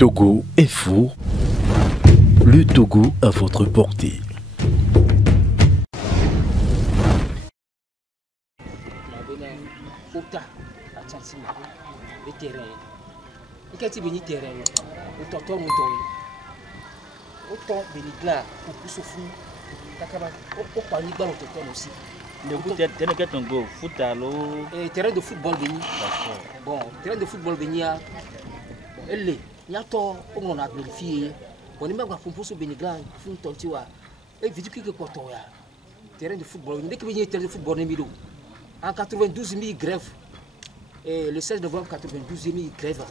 Togo est fou. Le Togo à votre portée. Terrain de football venu. Bon, terrain de football venu. Elle y a tort on a vérifié. On est même pas pour se bénigler. Fou tontiwa. Et vite que quoi toi. Terrain de football. Dès que vient terrain de football némido. En 92 000 grève. Et le 16 novembre 92 000 grève.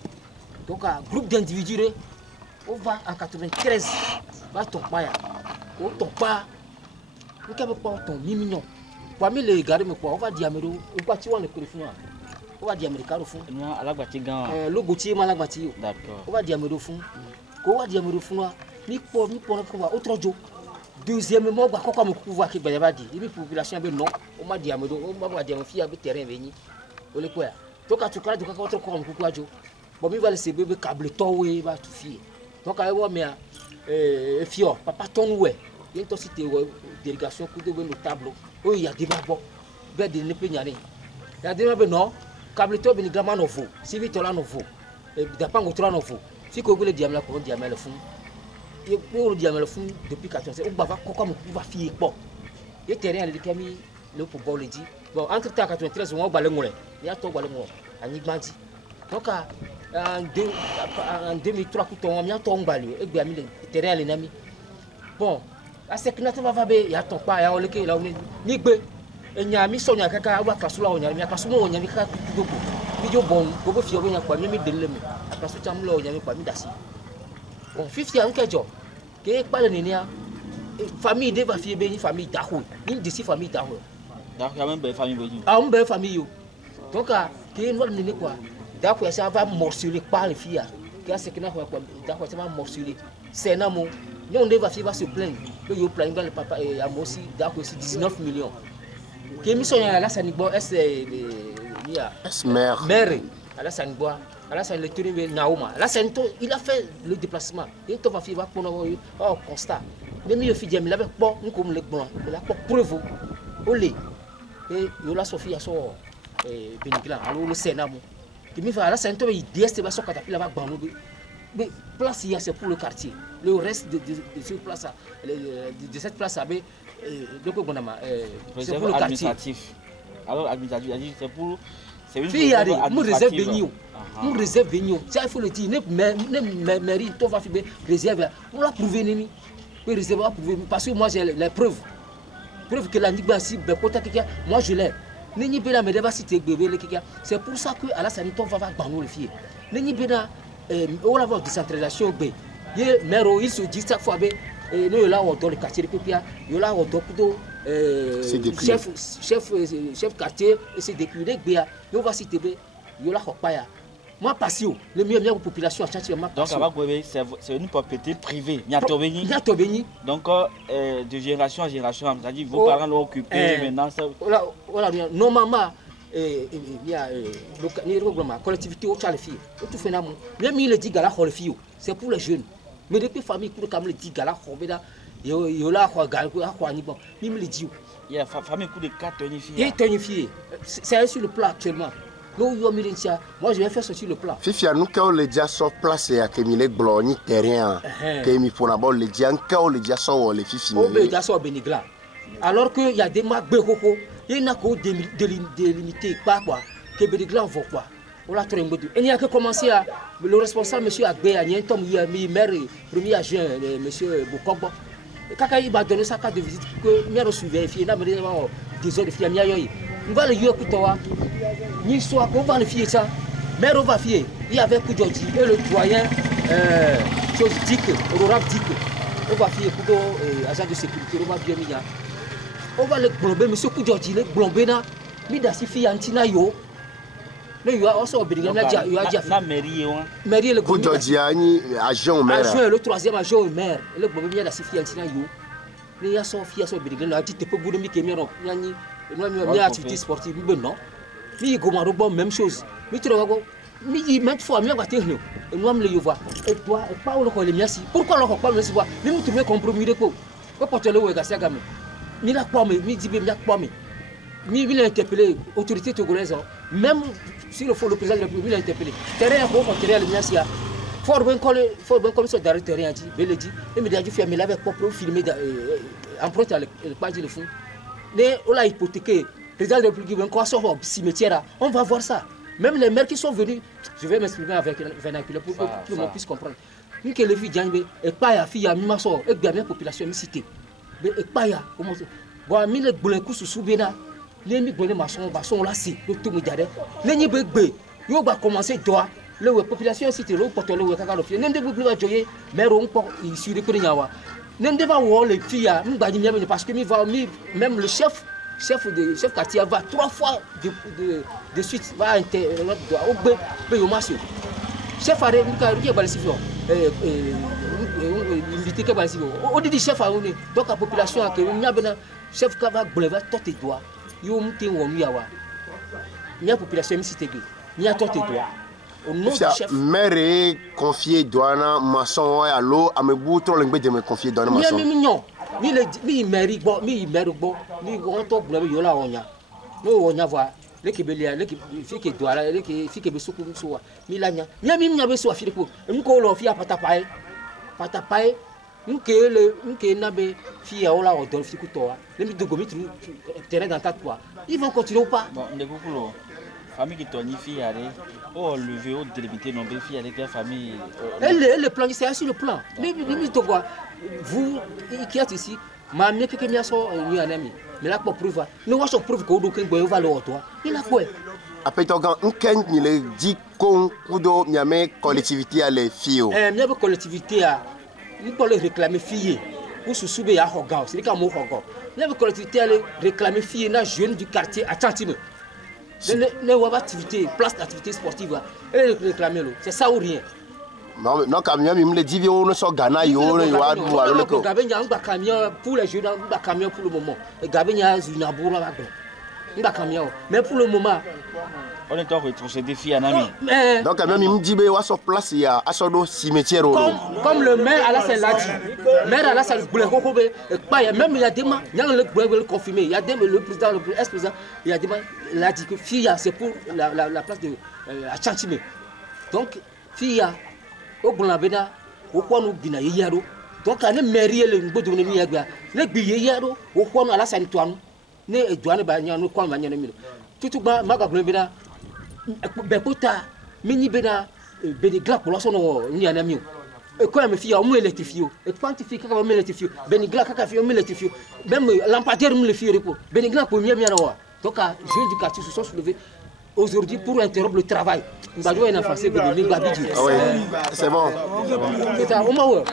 Donc un groupe d'individus. On va en 93. Va ton pas. On ton pas. On ne peut pas ton million. Parmi les gars, on va dire on va tuer le téléphone. On va dire au fond. Le goutier malabati. D'accord. On va dire au fond. On va dire au fond. Ni pour autre jour. Deuxièmement, on va comme pouvoir qui va dire. Il population non. On va dire on va dire fille avec terrain venu. On le quoi. Donc à tout cas, donc autre comme pourquoi jo. Bon, il va laisser bébé câble towé va tout fier. Donc à moi mais fio papa ton ouais. Il y a une cité délégation pour de nos tableaux. Oh, il y a des babos. Ben de l'épignané. Il y a des babos non. Câble toi ben grand nouveau. Si vite là nouveau. Et d'après on trouve nouveau. Si qu'on veut diamant pour diamant le fond. Et pour le diamant le fond depuis 14 ans. On va comme on va fier bon. Et terrain le cami le pour bon le dit. Bon entre 93 on va baler moi. Il y a toi baler moi. Ani bandi. Donc en 2003 on a ton baler et bien le terrain les nami. Bon a seknata va be ya ton pa ya oleke la ni gbe enya mi so nya kaka wa kasu la onya mi kasu mo onya mi kaka kudogo mi jo bon go bo fi onya kwa mi dele mi kasu cham lo onya mi kwa mi dasi bon 50 an kejo ke pa le ni a famille de va fi be ni famille daho ni disi famille daho ya même be famille be ah on be famille yo donc ke no ni quoi daho ya ça va morceler par les filles que sekna kwa daho ça va morceler c'est na mo on va se plaindre. Le plaindre le papa et à moi aussi, d'accord aussi 19 millions. Qui mis son à la Sanigbo, c'est mère. À la Sanigbo, à la San le tourné Naoma. Là il a fait le déplacement. Et toi va faire pour nous constat. Les mieux filles mais avec bon nous comme les blancs, il a pas preuve. Olé. Et yola Sophie a son Beniglan, alors le Sénat. Qui me fait à la Santo il décide va son catapille avec Bano. Mais place il y a c'est pour le quartier. Le reste de cette place de cette place c'est pour le quartier. Alors administratif c'est pour c'est une réserve venue. Une réserve venue. Ça il faut le dire. Ne mairie toi va faire réserve. On l'a prouvé nini. Que réserve va prouver parce que moi j'ai les preuves. Preuve que la Nigba si Bekota kika moi je l'ai. Nini bena me deba cité bébé le kika. C'est pour ça que à la sanité on va bano le fier. Nini bena on va avoir décentralisation b ye maire il se dit chaque fois b nous là on dans le quartier de Pépia là on doit plutôt chef quartier et c'est décliné b nous va citer b là pas ya moi passion le mieux population à chaque donc c'est une propriété privée il y a donc de génération à génération c'est-à-dire vos parents l'ont occupé maintenant ça voilà normalement il y a la collectivité au Tchalefi. Tout fait n'amont. Même il dit gala holfio, c'est pour les jeunes. Mais depuis famille pour comme le dit gala hobeda, yola quoi gal quoi ni bon. Même le dit. Il y a famille coup de 4 tonifiés. Et tonifiés. C'est sur le plan actuellement. Nous yo milintia. Moi je vais faire ça sur le plan. Fifia nous quand le dia sur place et à Kemile Bloni terrain. Kemi pour d'abord le dia quand le dia sur les fifi. Oh le dia sur Benigla. Alors que il y a des marques bekoko. Il n'a qu'au délimiter pas quoi, que Beniglan vaut quoi. On l'a très module. Et il n'y a que commencer à le responsable, monsieur Agbé, il y a un tom, il y a maire, premier agent, monsieur Bokobo. Quand il va donner sa carte de visite, que maire reçu vérifier, n'a pas des autres filles à Miayoy. On va le y avoir ni soit qu'on va le fier ça. Maire va fier. Il y avait Koudjodji et le doyen, chose dit que, Aurora dit que, on va fier pour agent de sécurité, on va bien mis. On va le blomber, monsieur Koudjodji, le blomber là, mais dans ces filles antina yo. Le yo a aussi obéi la mairie. Mairie le Koudjodji agent maire. Agent le troisième agent maire. Le blomber dans ces filles antina yo. Le ya son fille a son obéi la petite peu boule mi kemi non. Yani, nous activité sportive, non. Mi gomaro bon même chose. Mi tu vois mi maintes fois mi ngate no e moi me le yo voir et toi et pas le ko le miasi pourquoi le ko pas le si voir mi me trouver compromis de ko porter le wega siaga me mi la kwa me mi di be mi la kwa me mi l'a interpellé autorité togolaise même si le président de la République l'a interpellé terrain ko terrain le miasi a fort ben comme ça d'arrêt terrain dit be le dit et me dit fait me l'avait propre filmer emprunter le page le fond mais on l'a hypothéqué président de la République ben quoi sort au cimetière on va voir ça. Même les maires qui sont venus, je vais m'exprimer avec un vernaculaire pour que tout le monde puisse comprendre. Nous que les filles djangbe et pas ya fille ya mimaso et bien population mi cité. Mais et pas ya comment bon mi le bolenku sous bena, les mi bonne maçon là si le tout me diade. Les ni be yo va commencer droit le population cité le porte le kaka le fille. N'ende bu va joyer mais on pas ici de Kenya. N'ende va voir les filles ya m'badi mi parce que mi va même le chef quartier va 3 fois de suite va au marché. Chef a invité que on dit chef a donc la population a que chef va boulevard tout et doigt yo mté wo miawa la population mi cité ni a tout et doigt au nom du chef maire confié douana maçon à l'eau à me boutron l'engbe de me confier douana maçon mi mairie bon mi on to boulevard yo la onya no onya voir le kebelia le fi ke douala le ke fi ke besuku so mi lanya mi nya beso afiri ko nko lo fi patapai nke nabe fi ya ola odol fi kutoa le mi dogo mi terrain dans ta toi ils vont continuer ou pas bon ne kukulo famille qui toni fi ale oh lever au délimiter non be fi avec la famille le plan c'est sur le plan mais to quoi vous qui êtes ici ma mi que mi aso ni anami mais là pour preuve ne wa so preuve ko do ken boy va le auto il a quoi après toi quand ken ni le dit kon kudo nyame collectivité à les filles mi ba collectivité a il peut le réclamer fille pour sousube ya hoga c'est quand mo hoga mi ba collectivité a le réclamer fille na jeune du quartier à Tantime ne wa activité place d'activité sportive et réclamer c'est ça ou rien. Non, camion, il me dit, on ne sort Ghana, il y a le coup. Gabenia, un camion pour les jeunes, un camion pour le moment. Et Gabenia, une aboura là. Un camion. Mais pour le moment, on est en rétrocédé filles en ami. Donc, quand même, il me dit, il y a sur place, il y a un cimetière. Comme le maire Alassane l'a dit. Le maire Alassane même il y a des mains, il y a le confirmé. Il y a des le président, le ex-président, il y a des mains, il a dit que fille, c'est pour la place de Tantime. Donc, fille, au Bonabena, au coin où Bina Yaro, donc à ne mairie le Boudou Niagua, ne billet Yaro, au coin à la Saint-Antoine, ne Douane Bagnan, au coin Magnan. Tout Magablebena, Bekota, Mini Bena, Benigla pour son Nianamio. Et quand me fille au moins l'électrifié, et quantifié comme l'électrifié, Benigla Cacafio, l'électrifié, même lampadaire me le fit repos, Benigla pour mieux mianoa. Donc à jeunes du quartier se sont soulevés aujourd'hui pour interrompre le travail. C'est bon. C'est ça, au moins.